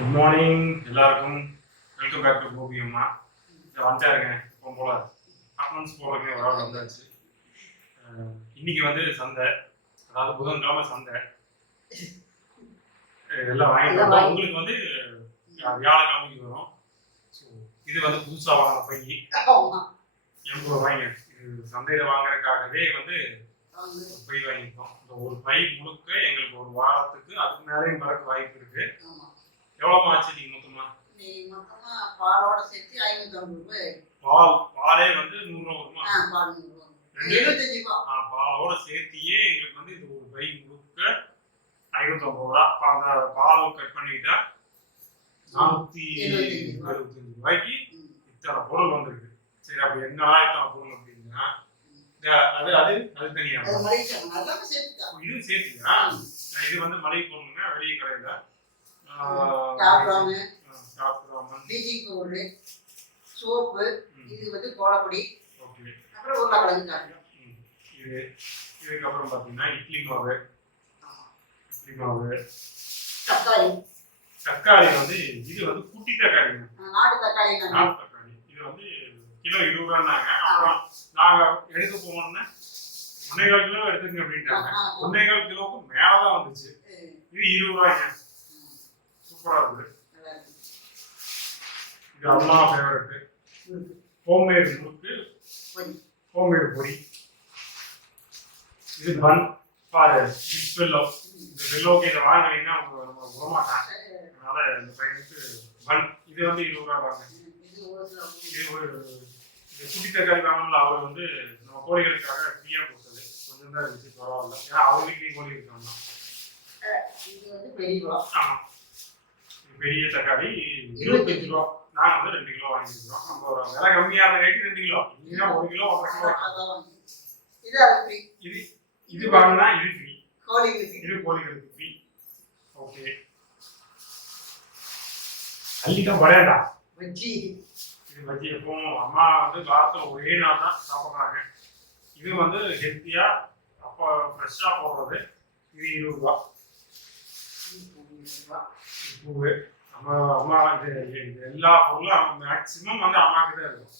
Good morning எல்லாருக்கும் welcome back to Gopi அம்மா. இதை வந்தாருங்க இப்போ போல அக்கௌண்ட்ஸ் போடுறதுக்கு ஒரு ஆள் வந்தாச்சு. இன்னைக்கு வந்து சந்தை. அதாவது புதன்கிழமை சந்தை. எல்லாம் வாங்கிட்டு வந்தோம். வாங்கி- உங்களுக்கு வந்து வியாழக்கிழமைக்கு வரும். ஸோ இது வந்து புதுசாக வாங்கின பை. எண்பது ரூபாய்ங்க. இது சந்தையில் வாங்குறதுக்காகவே வந்து பை வாங்கியிருக்கோம். இந்த ஒரு பை முழுக்க எங்களுக்கு ஒரு வாரத்துக்கு அதுக்கு மேலேயும் வரக்கு வாய்ப்பு இருக்கு. ஆமா. எவ்வளோமா ஆச்சு நீங்க மொத்தமா? பாலோட சேர்த்து ஐநூத்தி ஐம்பது ரூபாய். பால் பாலே வந்து நூறு எழுபத்தஞ்சு ரூபா. ஆ, பாலோட சேர்த்தியே எங்களுக்கு வந்து இது ஒரு பை முழுக்க ஐநூத்தம்பது ரூபா. அப்ப அந்த பால் கட் பண்ணிட்டா நானூத்தி எழுபத்தஞ்சு ரூபா. ரூபாய்க்கு. இத்தனை பொருள் வந்திருக்கு. சரி அப்ப என்னடா இத்தனை பொருள் அப்படின்னா அது அது அது தனியா? அதெல்லாம் சேர்த்துக்கா இது வந்து மளிகை பொருளுங்க வெளியே கடையில. டாப்ராமு பீச்சிங் பவுடரு சோப்பு இது வந்து கோலப்பொடி. அப்புறம் உருளைக்கிழங்கு காட்டுறோம் ம். இது இதுக்கப்புறம் பார்த்தீங்கன்னா இட்லி மாவு. இட்லி மாவு. தக்காளி. தக்காளி வந்து இது வந்து குட்டி தக்காளிங்க ஆ, நாட்டு தக்காளி நாட்டு தக்காளி. இது வந்து கிலோ இருபது ரூபான்னாங்க அப்புறம் நாங்க எடுக்க போனோம்னா ஒன்னேகால் கிலோ எடுத்துங்க அப்படின்ட்டாங்க. ஒன்னேகால் கிலோவுக்கு மேலதான் வந்துச்சு. இது இருபது ரூபாய்ங்க. சூப்பரா இருக்கு இது அம்மா ஃபேவரட். ஹோம்மேட் முறுக்கு. ஹோம்மேட் பொடி இது பன் பாரு பிக் வெல்லோ இந்த வெல்லோக்கு இதை வாங்குறீங்கன்னா அவங்க நம்ம விடமாட்டாங்க அதனால இந்த பையனுக்கு பன் இது வந்து இருபது ரூபா வாங்க. இது ஒரு இந்த குட்டி தக்காளி அவர் வந்து நம்ம கோழிகளுக்காக ஃப்ரீயா கொடுத்தது. கொஞ்சம் தான் இருந்துச்சு பரவாயில்ல. ஏன்னா அவர் வீட்லயும் கோழி இருக்காங்க. வந்து பெரிய தக்காளி இருபத்தஞ்சு ரூபா நாங்க வந்து ரெண்டு கிலோ வாங்கியிருக்கிறோம் நம்ம ஒரு விலை கம்மியான ரேட்டு ரெண்டு கிலோ. இல்லைன்னா ஒரு கிலோ ஒன்றரை கிலோ. இது இது வாங்கினா இது ஃப்ரீ கோழிகளுக்கு இது கோழிகளுக்கு ஃப்ரீ ஓகே அள்ளிதான் படையாடா வச்சி இது பஜ்ஜி. எப்பவும் அம்மா வந்து வாரத்துல ஒரே நாள் தான் சாப்பிட்றாங்க. இது வந்து ஹெல்த்தியா அப்போ ஃப்ரெஷ்ஷாக போடுறது இது இருபது ரூபா. நம்ம அம்மா இது எல்லா பொருளும் மேக்சிமம் வந்து அம்மாக்கு தான் இருக்கும்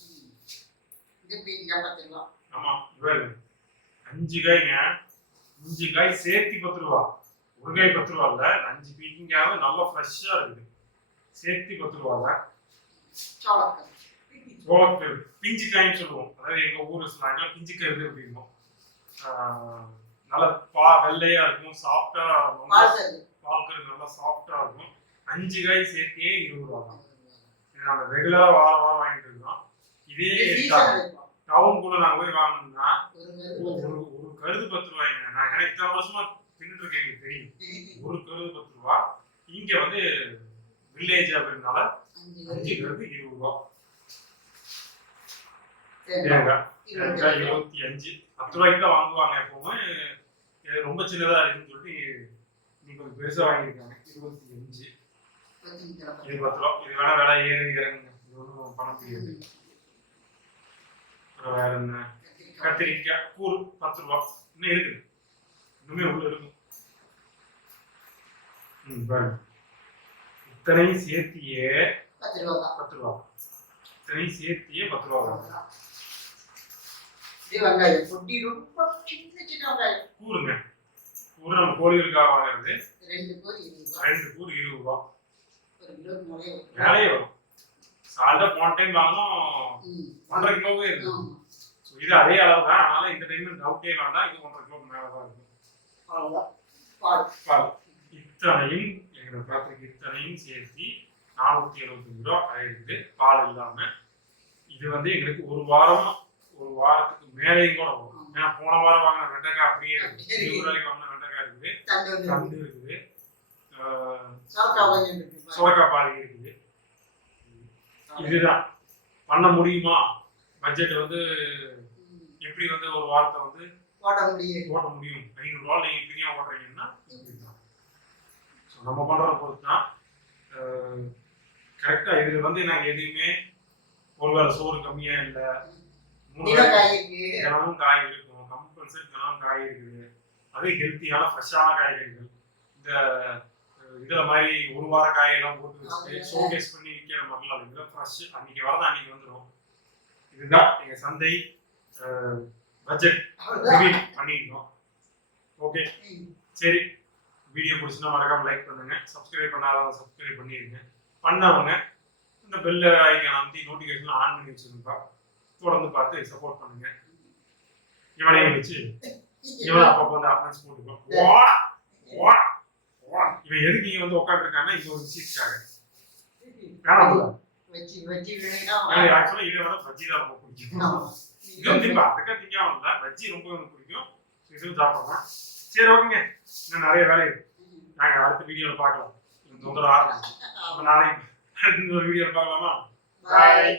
இது ஆமா இவர் அஞ்சு காய்ங்க அஞ்சு காய் சேர்த்தி பத்து ரூபா ஒரு காய் பத்து ரூபா இல்ல அஞ்சு பீக்கிங்காவது நல்லா ஃப்ரெஷ்ஷா இருக்குது சேர்த்தி பத்து ரூபாங்க சோளக்கல் பிஞ்சு காய்ன்னு சொல்லுவோம் அதாவது எங்க ஊர் ஸ்லாங்ல பிஞ்சு கருது அப்படிம்போம் ஆஹ் நல்லா பா வெள்ளையா இருக்கும் சாஃப்டா பால்கரு நல்லா சாஃப்டா இருக்கும். அஞ்சு காய் சேர்த்தியே இருபது ரூபா தான். நம்ம ரெகுலரா வாரம் வாரம் வாங்கிட்டு இருக்கோம் இதே இருக்கும். டவுனுக்குள்ள நாங்க போய் வாங்கணும்னா ஒரு ஒரு கருது பத்து ரூபாய்ங்க நான் எனக்கு இத்தனை வருஷமா தின்னுட்டு இருக்கேன் எனக்கு தெரியும். ஒரு கருது பத்து ரூபா. இங்க வந்து வில்லேஜ் அப்படின்னால அஞ்சு கருது. இருபது ரூபா. இருபத்தி அஞ்சு. பத்து ரூபாய்க்கு தான் வாங்குவாங்க எப்பவுமே. ரொம்ப சின்னதா இருக்குன்னு சொல்லிட்டு நீ கொஞ்சம் பெருசா வாங்கியிருக்காங்க. இருபத்தி அஞ்சு. இது பத்து ரூபா இது வேணா விலை ஏறி இறங்குங்க இது ஒன்றும் பண்ண முடியாது. அப்புறம் வேற என்ன? கத்திரிக்காய். கூறு பத்து ரூபா. இன்னும் இருக்குது. இன்னுமே உள்ள இருக்கும். ம் பாருங்க. இத்தனையும் சேர்த்தியே பத்து ரூபா. பத்து ரூபா. இத்தனையும் சேர்த்தியே பத்து ரூபா இது சின்ன வெங்காயம். கூறுங்க. கூறு நம்ம கோழிகளுக்காக வாங்குறது ரெண்டு கோழி இருபது ரூபா. ரெண்டு கூறு இருபது ரூபா. ஒரு கிலோக்கு மேலே வரும். வரும். சால்ட்டா போன டைம் வாங்கினோம். ம். ஒன்றரை கிலோவே இருக்கு. ஆமா. ஸோ இது அதே அளவு தான் அதனால இந்த டைம் டவுட்டே வேண்டாம். இது ஒன்றரை கிலோக்கு மேலே தான் இருக்கும் அவ்வளவுதான். பால். இத்தனையும் எங்களை பார்த்துருக்கு இத்தனையும் சேர்த்து நானூற்றி எழுபத்தஞ்சு ரூபா ஆயிடுது பால் இல்லாம. இது வந்து எங்களுக்கு ஒரு வாரம் ஒரு வாரத்துக்கு மேலேயும் கூட வரும். ஏன்னா போன வாரம் வாங்கின வெண்டைக்காய் அப்படியே இருக்கு. வாங்கின இருக்குது. தண்டு இருக்குது. சுரக்காய் பால் இருக்குது. இதுதான். பண்ண முடியுமா? பட்ஜெட் வந்து. எப்படி வந்து ஒரு வாரத்தை வந்து ஓட்ட முடியும் ஓட்ட முடியும்? ஐநூறுரூவா நீங்கள் ஃப்ரீயாக ஓட்டுறீங்கன்னா ஸோ நம்ம பண்ணுறத பொறுத்து தான் கரெக்டாக இதில் வந்து நாங்கள் எதையுமே ஒரு வேளை சோறு கம்மியாக இல்லை மூணு தினமும் காய் இருக்கும். கம்பல்சரி தினமும் காய் இருக்குது. அது ஹெல்த்தியான ஃப்ரெஷ்ஷான காய்கறிகள். இந்த இதுல மாதிரி ஒரு வார காயெல்லாம் போட்டு வச்சுட்டு. ஷோகேஸ் பண்ணி விற்கிற மாதிரிலாம் இல்லை. ஃப்ரெஷ் அன்னைக்கு வரது அன்னைக்கு வந்துடும் இதுதான் எங்க சந்தை பட்ஜெட் பண்ணிட்டோம் ஓகே. சரி. வீடியோ பிடிச்சினா மறக்காம லைக் பண்ணுங்க. சப்ஸ்கிரைப் பண்ணாதவங்க சப்ஸ்கிரைப் பண்ணிடுங்க பண்ணவங்க இந்த பெல் ஐக்கான் அமைத்தி நோட்டிஃபிகேஷன் ஆன் பண்ணி வச்சிருந்தா தொடர்ந்து பார்த்து சப்போர்ட் பண்ணுங்க. இவனையும் வச்சு இவன் அப்பப்போ வந்து அப்டேட்ஸ் போட்டுக்கோ வா வா வா. இவன் எதுக்கு இங்க வந்து உட்காந்துருக்காங்கன்னா இந்த ஒரு விஷயத்துக்காக. ஆக்சுவலா இதை விட பஜ்ஜி தான் ரொம்ப பிடிக்கும். ஆமா. இதுவும் திம்பா அதுக்காக திங்காம இல்ல பஜ்ஜி ரொம்ப எனக்கு பிடிக்கும். இதுவும் சாப்பிடலாம். சரி ஓகேங்க. இன்னும் நிறைய வேலை இருக்கு. நாங்க அடுத்த வீடியோல பார்க்கலாம். தொந்தரவு ஆரம்பிச்சு. அப்ப நாளைக்கு அடுத்த வீடியோல பார்க்கலாமா. பாய்